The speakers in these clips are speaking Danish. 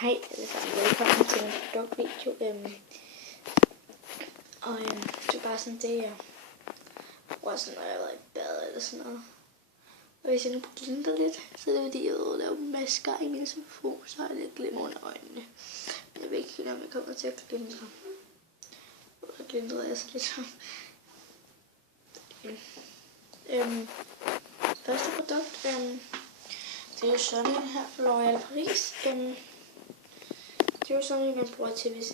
Hej alle sammen, velkommen til en produktvideo. Det er bare sådan det, jeg bruger sådan, når jeg har været i bad eller sådan noget. Og hvis jeg nu glimter lidt, så er det fordi, jeg vil lave mascara i min telefon, så har jeg lidt glimmer under øjnene. Men jeg ved ikke, om jeg kommer til at glimtre. Og glimtrede jeg så lidt som. Første produkt, det er jo sådan en her fra L'Oréal Paris. Det er jo sådan, man bruger til, hvis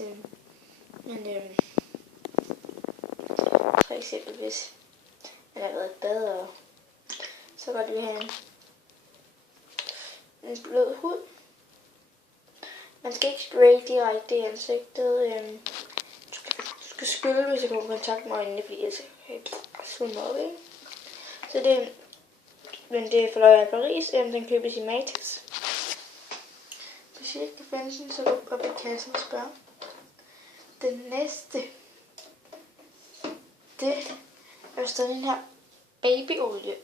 man for eksempel hvis man har været i bad, og så godt vil have en blød hud. Man skal ikke spraye direkte i ansigtet. Du skal skylle, hvis jeg kommer i kontakt med øjnene, fordi jeg kan ikke svømme op, ikke? Så men det er fra L'Oréal Paris. Den købes i Matas. Hvis jeg ikke kan finde den, så gå op i kassen og spørg. Den næste, det er sådan en her babyolie.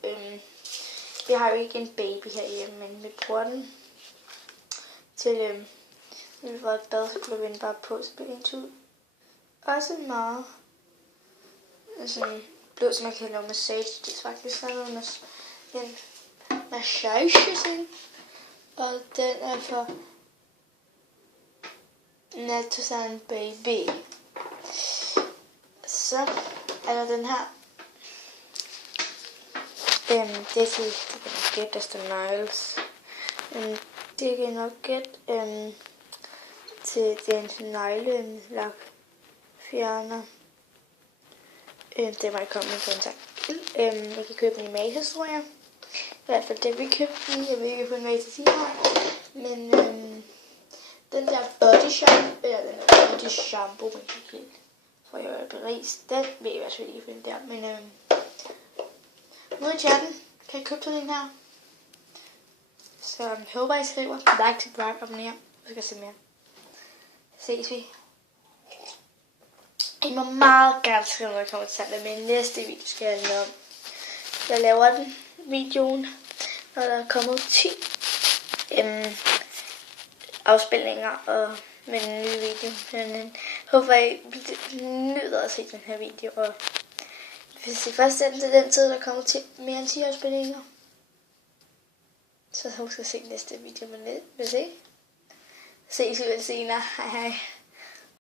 Vi har jo ikke en baby herhjemme, men vi bruger den til, når vi får et bad, så kunne vi bare på, så bliver det ud. Også meget sådan blød, som man kan lave massage. Det er faktisk sådan noget en massage ting. Og den er for Natural Baby. Så er der den her. Det er til, det kan nok gætte, der står Niles. Det kan nok gætte til den neglelak fjerner. Det må jeg komme i kontakt. Jeg kan købe den i Matas, tror jeg. I hvert fald det vi købte den. Jeg ved ikke, på en Matas i her. Men den der body shampoo, eller den der body shampoo, man kan helt fra L'Oréal Paris, den ved jeg i hvert fald ikke finde der. Men nede i chatten kan jeg købe sådan en her. Så jeg håber, I skriver like, subscribe, abonner. Så skal se mere. Ses vi. I må meget gerne skrive, når jeg kommer til at med næste video, skal jeg lave om. Jeg laver den videoen, når der er kommet 10 afspilninger og med en ny video. Men håber, I nyder at se den her video. Og hvis I først ser den til den tid, der kommer til mere end 10 afspilninger, så husk at se næste video med det. Ses vi vel senere. Hej hej.